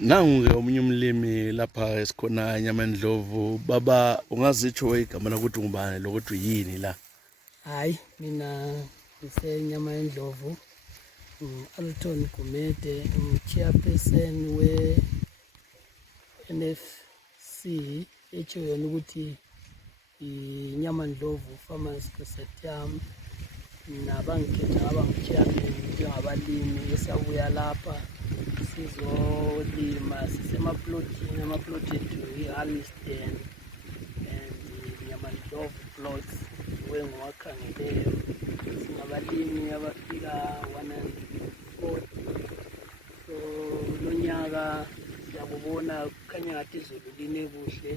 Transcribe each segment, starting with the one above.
Nangu-ke omunye umlimi lapha esikhona eNyamandlovu. Baba, ungazitsho igama lakuthi ngubani lokuthi yini la? Hayi, mina ngiseNyamandlovu, Elton Gumede, chairperson we-NFC etsho yona ukuthi iNyamandlovu Farmers Consortium. Nabangikhetha abangu-chairman njengabalimi esabuya lapha sizolima sisemaplotini, amaploti ethu i-Harleston and Nyamandlovu plots wengiwakhangeleyo. Singabalimi abafika 104. So lo nyaka siyakubona kukhanya ngathi izulu line kuhle.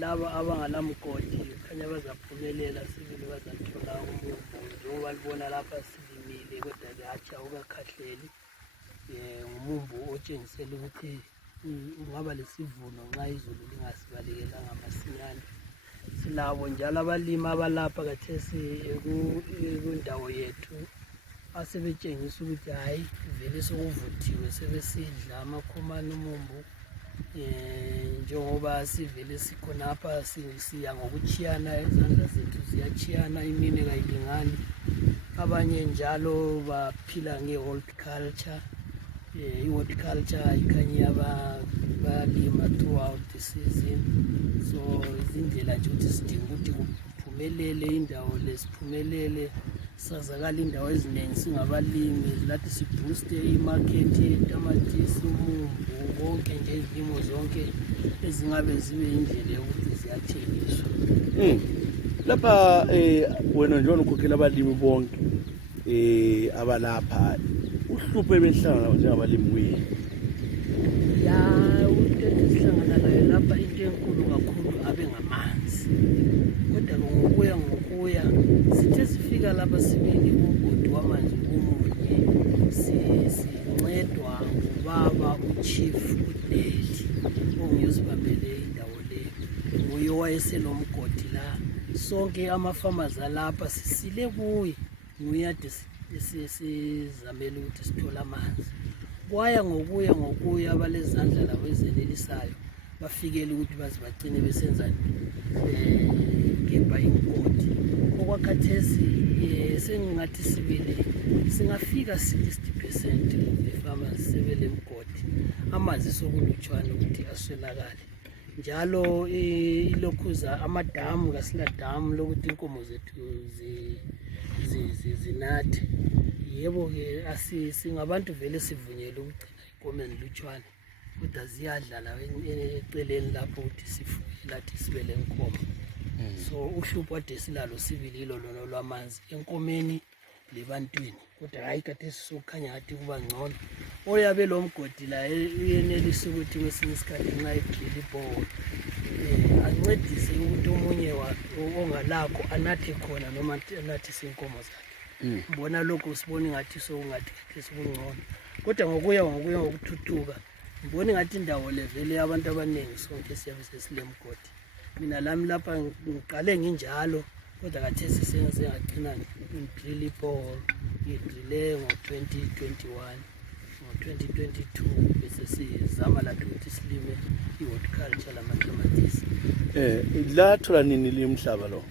Laba abangalamgodi kukhanya bazaphumelela, sibili bazathola umumbu njengoba libona lapha silimile kodwa kuyatsha ukakhahleli. Umumbu otshengisela ukuthi ungaba lesivuno nxa izulu lingasibalekelanga masinyane. Silabo njalo abalimi abalapha khathesi kundawo yethu asebetshengisa ukuthi hayi vele sokuvuthiwe, sebesidla amakhomane umumbu. Njengoba sivele sikhonapha siya ngokutshiyana, izandla zethu ziyatshiyana, imini kayilingani. Abanye njalo baphila nge-horticulture. I-horticulture ikhanye balima throughout the season. So izindlela nje ukuthi sidinga ukuthi kuphumelele indawo lesiphumelele, sazakala indawo eziningi singabalimi, lathi sibooste imarket yetamatisi, umumbu, konke nje izilimo zonke ezingabe zibe indlela yokuthi ziyathengiswa. Lapha wena njengoba ukhokhela abalimi bonke abalapha, uhluphe behlangana njengabalimi wethu. Ya into esihlangana nayo lapha into enkulu kakhulu abe ngamanzi. Kodwa ngokuya sithe sifika lapha sibili umgodi wamanzi omunye, sincedwa ngubaba uchief uDeli ongiyosibambele indawo le. Nguye owayeselomgodi la. Sonke ama-farmers alapha sisile kuye, nguye ade sizamele ukuthi sithole amanzi. Kwaya ngokuya abalezandla labo ezenelisayo bafikele ukuthi baze bagcine besenzani, gebha imgodi. Okwakhathesi sengingathi sibili singafika 60% i-farmers sebele mgodi. Amanzi sokulutshwana ukuthi aswelakale. Njalo ilokhuza amadamu, kasiladamu lokuthi inkomo zethu zinathe. Yebo-ke singabantu vele sivunyelwe ukugcina inkomeni lutshwane, kodwa ziyadlala eceleni lapho ukuthi lathi sibe lenkomo. So uhlupho ade silalo sibili ilo lona lwamanzi enkomeni lebantwini, kodwa hayi khathesi sokukhanya ngathi kuba ngcono. Oyabe lo mgodi la uyenelisa ukuthi kwesinye isikhathi nxa edrila ibholo ancedise ukuthi omunye ongalakho anathe khona noma anathise inkomo zakhe. Mbona lokho sibona ngathi sokungathi khathesi kungcono, kodwa ngokuya ngokuthuthuka ngibona ngathi indawo le vele abantu abaningi sonke siyabe sesilemgodi. Mina lami lapha ngiqale nginjalo, kodwa khathesi sengagcina ngidrila ibholo, ngidrile ngo-2021. Ngo-2022 bese sizama lathi ukuthi silime i-horticulture lamatamatisi. La thola nini limhlaba lo?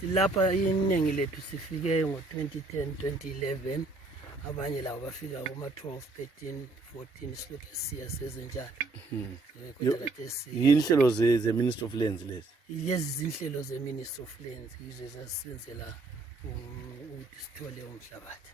Silapha iningi lethu sifike ngo-2010, 2011. Abanye labo bafika kuma-12, 13, 14 siloke siya sezenjalo. Yinhlelo ze-Ministry of Lands lezi? Lezi zinhlelo ze-Ministry of Lands yizo ezasenzela ukuthi sithole umhlabathi.